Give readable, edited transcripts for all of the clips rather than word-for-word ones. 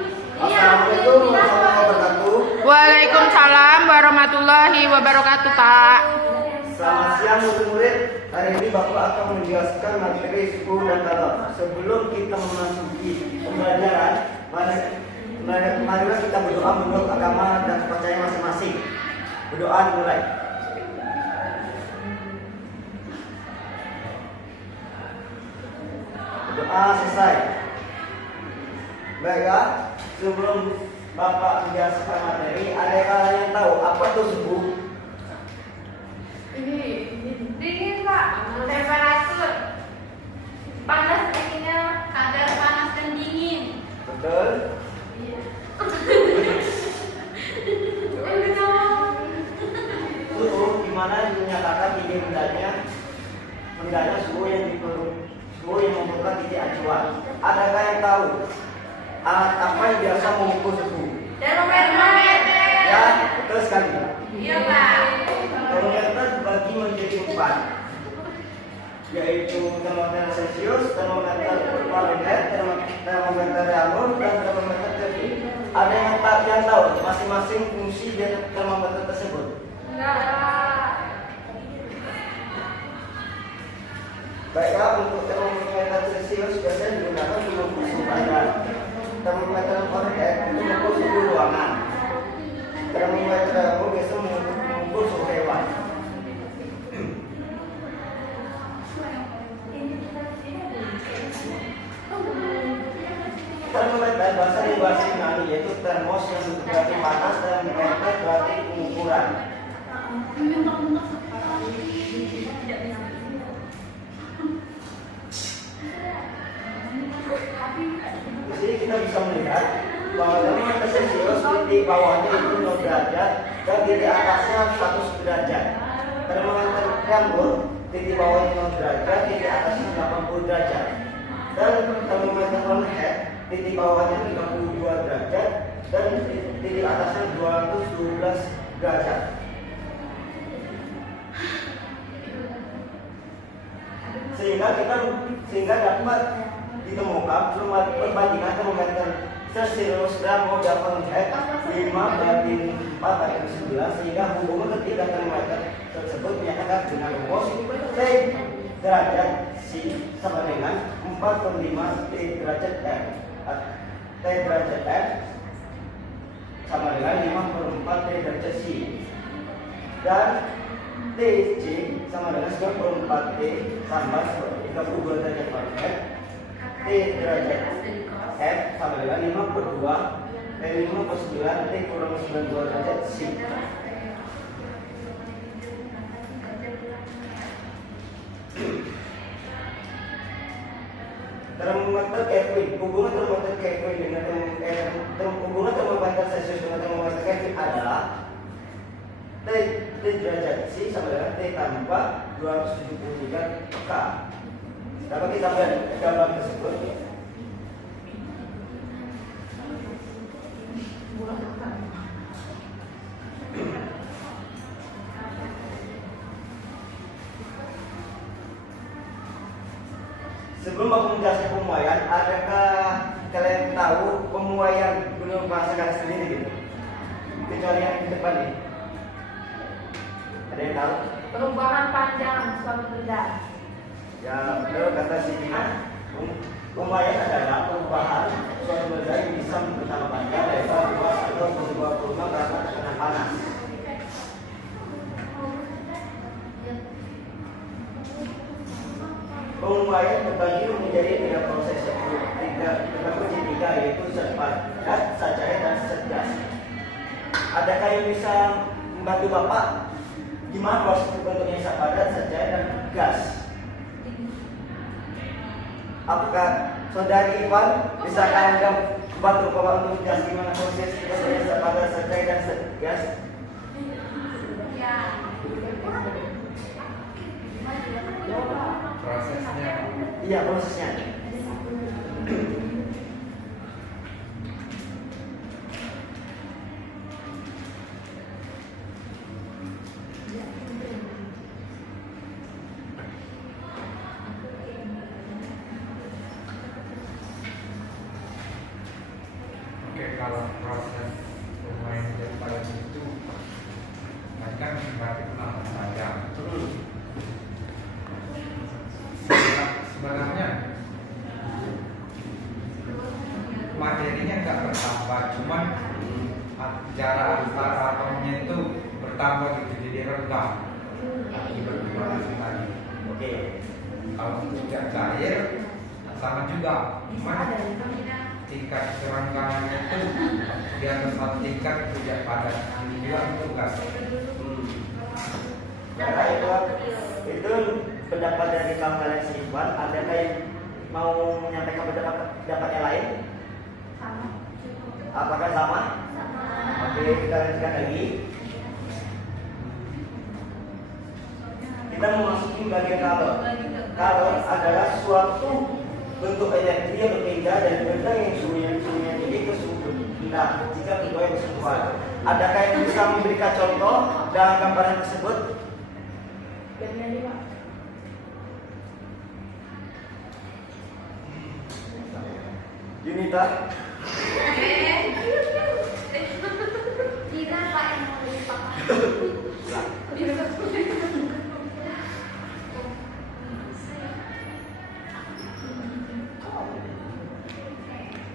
Assalamualaikum warahmatullahi wabarakatuh. Waalaikumsalam warahmatullahi wabarakatuh, Pak. Selamat siang murid-murid. Hari ini Bapak akan menjelaskan materi suku dan kata. Sebelum kita memasuki pembelajaran, marilah kita berdoa menurut agama dan kepercayaan masing-masing. Berdoa mulai. Berdoa selesai. Baiklah, sebelum Bapak menjelaskan materi, adakah yang tahu apa itu suku? Ini dingin, Pak. Temperatur panas, dinginnya kadar panas dan dingin. Betul. Iya. Suhu di mana dinyatakan titik rendahnya suhu yang membuka titik acuan. Adakah yang tahu alat apa yang biasa mengukur suhu? Termometer. Ya, betul sekali. Iya, Pak. Termometer dibagi menjadi 4, yaitu termometer Celcius, termometer Fahrenheit, termometer Reaumur, dan termometer Kelvin. Ada yang tahu masing-masing fungsi dari termometer tersebut? Enggak, Pak. Baiklah, untuk termometer Celcius biasanya digunakan untuk mengukur suhu badan. Termometer Fahrenheit untuk mengukur suhu ruangan. Termometer Reaumur biasanya mengukur suhu hewan. Termometer bahasa Yunani yaitu termos yang berarti panas dan meter berarti pengukuran. Di sini kita bisa melihat bahwa termometer Celcius titik bawahnya itu 0 derajat dan titik atasnya 100 derajat. Termometer Reaumur titik bawahnya 0 derajat, titik atasnya 80 derajat. Dan termometer Fahrenheit titik bawahnya 32 derajat dan titik atasnya 212 derajat. Sehingga dapat ditemukan perbandingan termometer Celcius dan Fahrenheit 5 banding 4 banding 9, sehingga hubungan ketiga termometer tersebut menyatakan dengan rumus T derajat C sama dengan 4/5 T derajat R. T derajat R sama dengan 5/4 T derajat C, dan TC sama dengan 9/4 T tambah 32 derajat Fahrenheit. T derajat F sama dengan 5/2 5/9 T kurang 92 derajat C. Termometer Kelvin, hubungan termometer Kelvin dengan hubungan termometer Celcius dengan termometer Kelvin adalah T derajat C sama dengan T tambah 273 K. Dapat kita lihat gambar tersebut. Sebelum aku menjelaskan pemuaian, adakah kalian tahu pemuaian gunung bahasa kalian sendiri gitu? Kecuali yang di depan nih. Ada yang tahu? Perubahan panjang suatu benda. Ya, betul kata si Dina. Pemuaian adalah perubahan suatu benda yang bisa bertambah panjang, lebar, luas atau berubah karena tekanan panas. Pemuaian terbagi menjadi 3 proses, yaitu zat padat, zat cair, dan zat gas. Adakah yang bisa membantu Bapak? Gimana proses bentuknya zat padat, zat cair, dan gas? Apakah saudari Ivan bisa Anda bantu Bapak untuk menjelaskan gimana proses bentuknya zat padat, zat cair, dan zat gas? Ya. Prosesnya. Iya, prosesnya. Oke, kalau proses pemain daripada itu kan berarti penambahan panjang. Sebenarnya materinya nggak bertambah, cuman jarak antara atomnya itu bertambah gitu, jadi rendah akibat vibrasi tadi. Oke. Kalau tidak cair sama juga, cuman tingkat kerenggangannya itu di atas satu tingkat tidak padat, juga itu gas. Karena itu pendapat dari kawan-kawan si Iqbal. Adakah yang mau menyampaikan pendapat yang lain? Sama. Apakah sama? Sama. Oke, kita lanjutkan lagi. Kita memasuki bagian kalor. Kalor adalah suatu bentuk energi yang berpindah dari benda yang suhunya tinggi ke suhu rendah jika kedua yang bersentuhan. Adakah yang bisa memberikan contoh dalam gambaran tersebut? Yunita? Tidak Pak yang mau dipakai.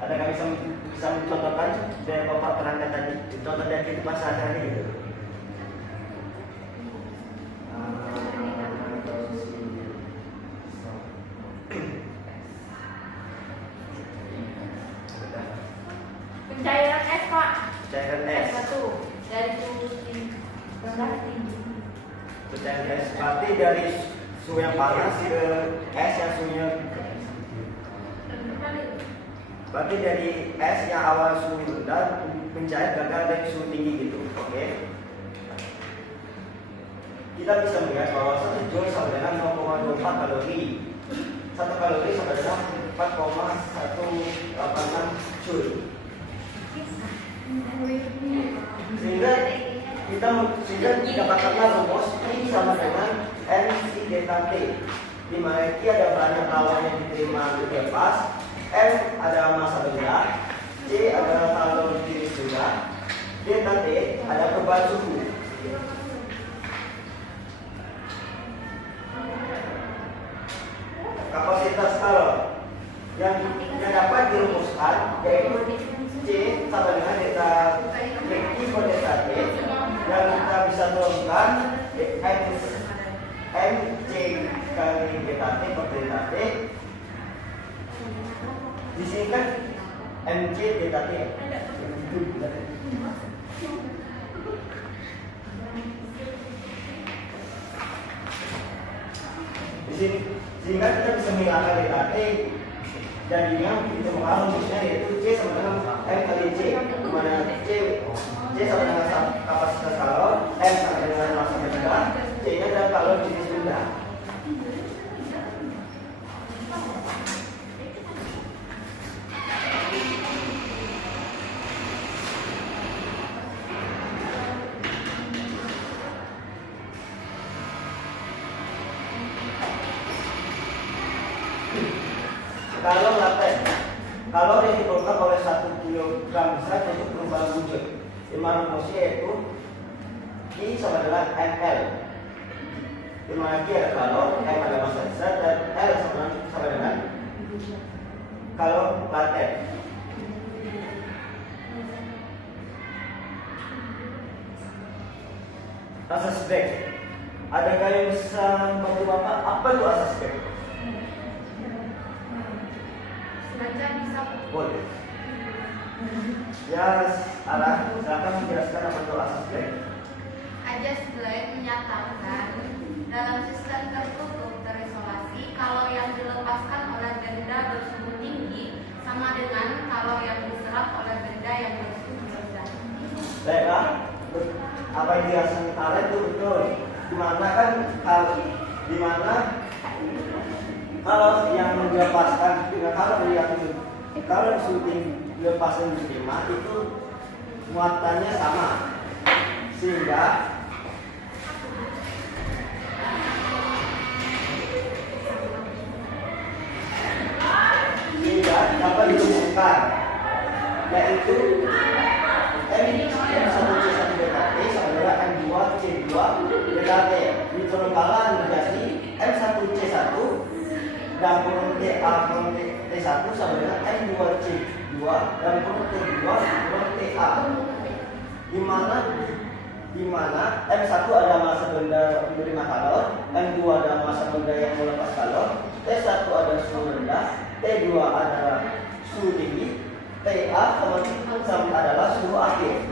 Adakah bisa mencontohkan dari Bapak terangkan tadi? Contoh dari kehidupan sehari-hari gitu. Pencairan es Pak. Cairan Es es. batu dari suhu rendah tinggi. Cairan es berarti dari suhu yang panas ke es yang suhunya. Berarti dari es yang awal suhu rendah mencair gagal dari suhu tinggi gitu. Oke. Kita bisa melihat bahwa 1 joule sama dengan 0,24 kalori. 1 kalori sama dengan 4,186 joule. Sehingga kita dapatkanlah rumus I sama dengan MC delta T, di mana T ada banyak kalor yang diterima bebas, M ada massa benda, C adalah kalor diri benda, delta T ada perubahan suhu. Kapasitas kalor yang dapat dirumuskan yaitu C sama dengan delta T per delta T, yang kita bisa turunkan MC kali delta T per delta T. Di sini kan MC delta T. Di sini sehingga kita bisa menghilangkan delta T. Jadinya ditemukan rumusnya yaitu C sama dengan M kali C, di mana C sama dengan kapasitas kalor, M sama dengan massa benda, C nya adalah kalor jenis benda. Kalor laten, kalor yang diperlukan oleh 1 kg zat untuk perubahan wujud. Lima rumusnya yaitu I sama dengan ml. Di mana Q ada kalor, M ada massa zat, dan L sama dengan kalor laten. Asas Beck. Adakah yang bisa membantu Bapak? Apa itu asas Beck? Baca bisa. Boleh. Ya, Ara, silakan menjelaskan apa itu asas Beck. Ajas Black menyatakan dalam sistem tertutup terisolasi, kalor yang dilepaskan oleh benda bersuhu tinggi sama dengan kalor yang diserap oleh benda yang bersuhu rendah. Baiklah, apa yang dijelaskan Ara itu betul. Dimana kan kalau yang dilepaskan dengan kalau syuting dilepaskan diterima itu muatannya sama, sehingga dapat dirumuskan yaitu M1C1 beta T sama dengan M2C2 beta T. Diturunkan menjadi M1C1 dan kurung TA kurung T1 sama dengan M2C2 dan kurung T2 kurung TA. Di mana M1 ada massa benda menerima kalor, M2 ada massa benda yang melepas kalor, T1 ada suhu rendah, T2 adalah suhu tinggi, TA sama adalah suhu akhir.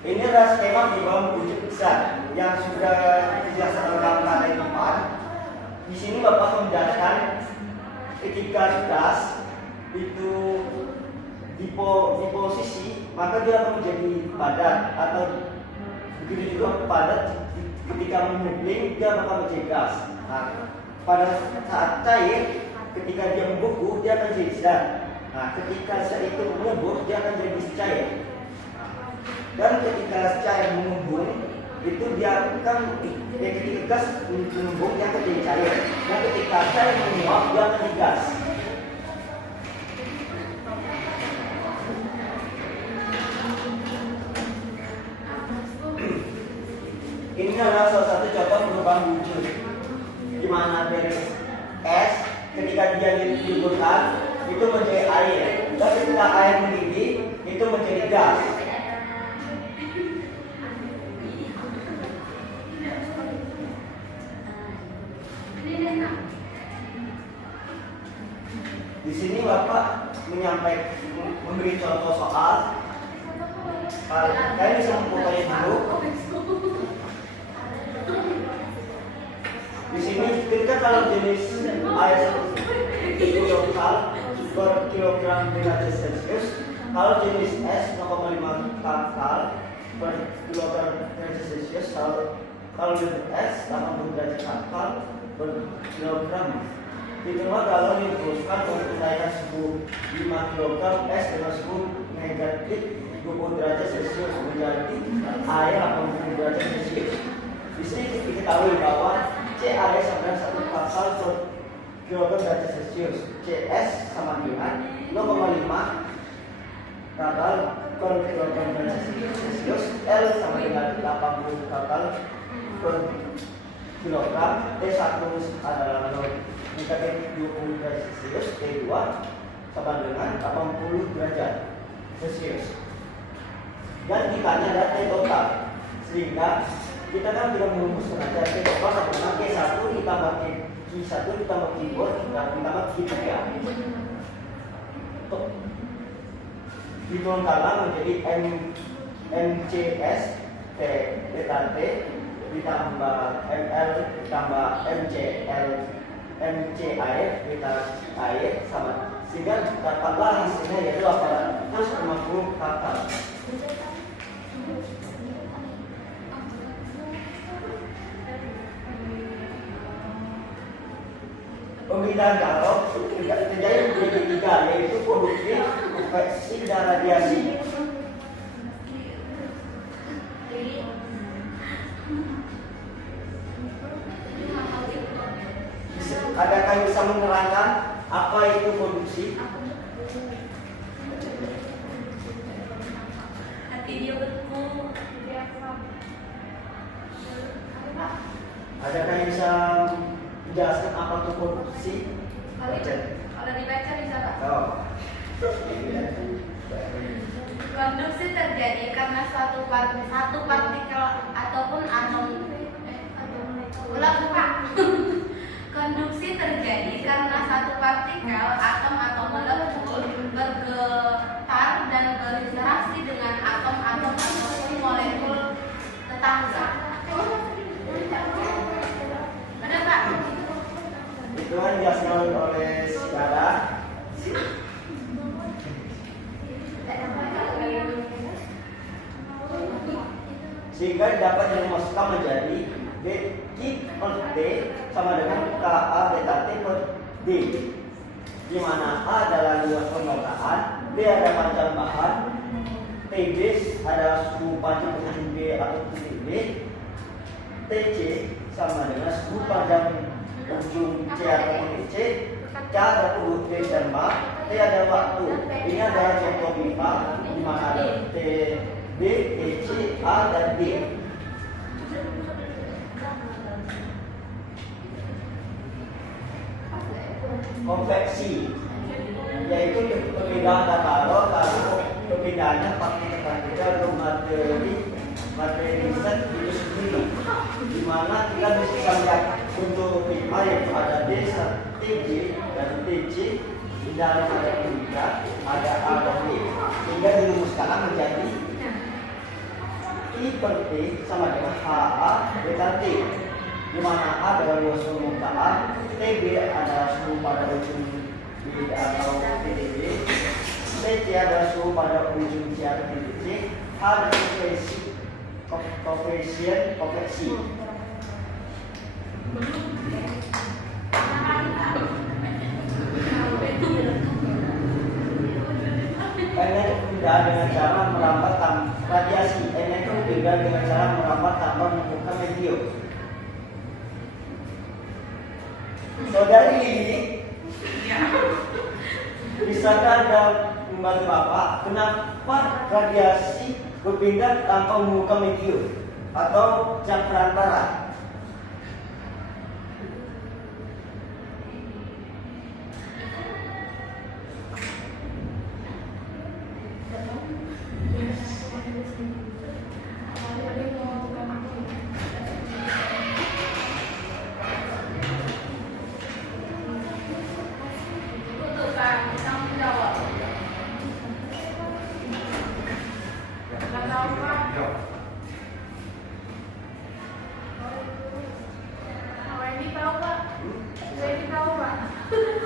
Ini adalah skema di bawah wujud besar yang sudah dijelaskan dalam kata yang depan. Di sini Bapak menjelaskan ketika gas itu di posisi, maka dia akan menjadi padat, atau begitu juga padat ketika mengembling dia bakal menjadi gas. Nah, pada saat cair ketika dia membeku dia akan jadi zat. Nah, ketika zat itu mengembung dia akan jadi cair. Dan ketika cair mengembung itu dia akan ketika gas mengembung dia akan jadi cair. Dan ketika cair menguap dia akan jadi gas. Ini adalah salah satu contoh perubahan wujud di mana dari es ketika dia diliburkan itu menjadi air, dan ketika air mendidih itu menjadi gas. Di sini Bapak memberi contoh soal. Kalian bisa memfotonya dulu. Di sini ketika kalau jenis air kilokal per kilogram derajat Celcius, kalau jenis es 0,5 kal per kilogram derajat Celcius, kalau jenis es 80 derajat kal per kilogram. Ditambah kalau diteruskan untuk naikkan suhu 5 kg es dengan suhu negatif 20 derajat Celcius menjadi air 80 derajat Celcius. Di sini diketahui bahwa CAS sama dengan 1 pasal per kilogram derajat Celcius. CS sama dengan 0,5 kakal per kilogram derajat Celcius. L sama dengan 80 kakal per kilogram. T1 adalah negatif 20 derajat Celcius. T2 sama dengan 80 derajat Celcius. Dan kitanya adalah T total, sehingga kita kan tidak merumuskan aja T total sama dengan T1 ditambah Q1 ditambah Q2 ditambah Q3. Diturunkanlah menjadi MCS T beta T ditambah ML ditambah MC air beta air sama, sehingga dapatlah hasilnya yaitu 850 kakal. Pembinaan kalor terjadi menjadi 3, yaitu produksi, konveksi, dan radiasi. Adakah yang bisa menerangkan apa itu produksi? Hati dia beku. Adakah yang bisa menjelaskan apa itu produksi? Kalau dibaca bisa Pak. Oh. Konduksi terjadi karena satu partikel ataupun atom Konduksi terjadi karena satu partikel, atom atau molekul bergetar dan berinteraksi dengan atom-atom ataupun molekul tetangga. Ada Pak? Itu kan dijelaskan oleh sekarang. Sehingga dapat dirumuskan menjadi Q per T sama dengan KA beta T per D, di mana A adalah luas permukaan, B ada panjang bahan, T TB ada suhu panjang ujung B atau titik B. TC sama dengan suhu panjang ujung C atau titik C. K ada urut B dan B. T ada waktu. Ini adalah contoh BIPA di mana ada T, B, E, C, A dan D. Konveksi yaitu pemindahan data lalu pemindahannya pakai tekanan materi riset itu sendiri, di mana kita bisa lihat untuk BIPA yaitu ada D, TG dan TC, di dalam ada pendidikan, ada A dan B, sehingga dirumuskan menjadi I per T sama dengan HA beta T, di mana A adalah luas permukaan, TB adalah suhu pada ujung B atau titik B, TC adalah suhu pada ujung C atau titik C, H adalah koefisien konveksi. Energi pindah dengan cara merambat radiasi. Energi pindah dengan cara merambat tanpa membuka medium. Saudari ini bisakah Anda membantu Bapak kenapa radiasi berpindah tanpa membuka medium atau jam perantara?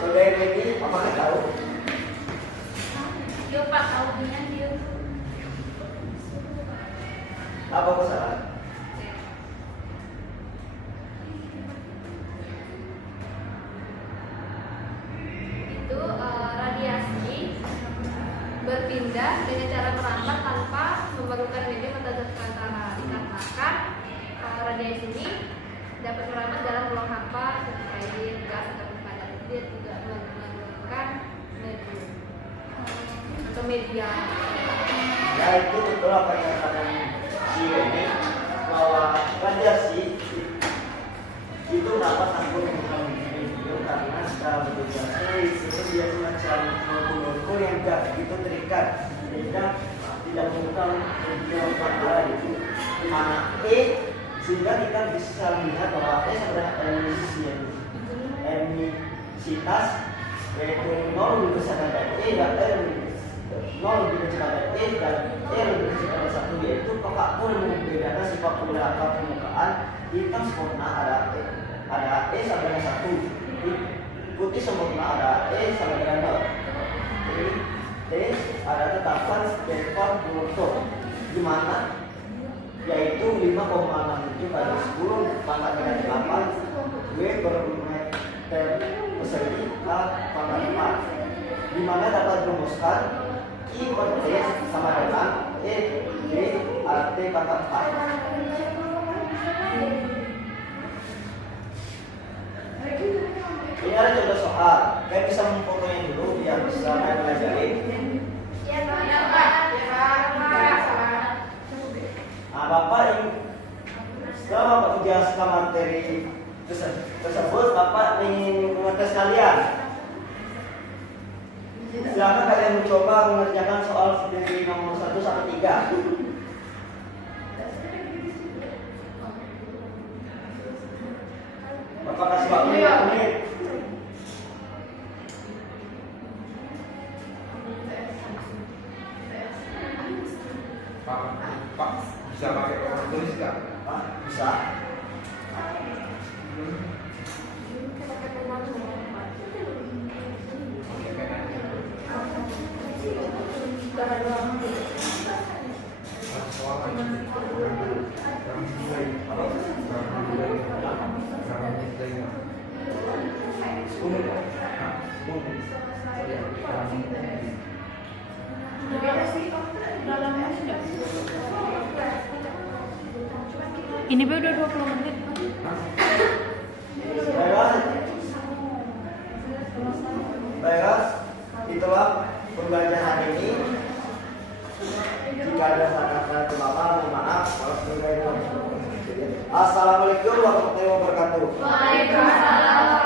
Saudara ini apakah tahu? Dia Pak tahu punya dia. Apa kesalahan? Itu radiasi berpindah dengan cara merambat tanpa memerlukan medium atau zat perantara, dikarenakan radiasi ini dapat merambat dalam ruang hampa seperti air, gas atau padat. Dia tidak memerlukan medium atau media. Ya itu betul apa yang katakan si ini, bahwa radiasi itu dapat tanpa menggunakan medium karena secara berbicara itu dia semacam molekul yang tidak begitu terikat, sehingga tidak menggunakan medium perantara itu, di mana sehingga kita bisa melihat bahwa sebenarnya emisitas yaitu 0 lebih besar dari E dan 0 lebih kecil dari E dan E lebih kecil dari 1, yaitu apapun yang membedakan sifat permukaan hitam sempurna ada E sama dengan 1, putih sempurna ada E sama dengan 0. T ada tetapan Stefan Bulto, di mana yaitu 5,67 kali 10 pangkat dengan 8 W per meter persegi K pangkat 4, di mana dapat dirumuskan I per T sama dengan E D T pangkat 4. Ini ada contoh soal, kalian bisa memfotonya dulu biar bisa main belajarin. Ya Pak. Ya Pak. Nah, Bapak yang setelah Bapak menjelaskan materi tersebut, Bapak ingin mengetes kalian. Silakan kalian mencoba mengerjakan soal dari nomor 1 sampai 3. Bapak kasih waktu 5 menit. Pak, bisa pakai papan tulis nggak? Pak, bisa. Dalamnya Ini udah 20 menit. Baiklah, itulah pembelajaran hari ini. Jika ada salah-salah kata, mohon maaf. Assalamualaikum warahmatullahi wabarakatuh. Waalaikumsalam.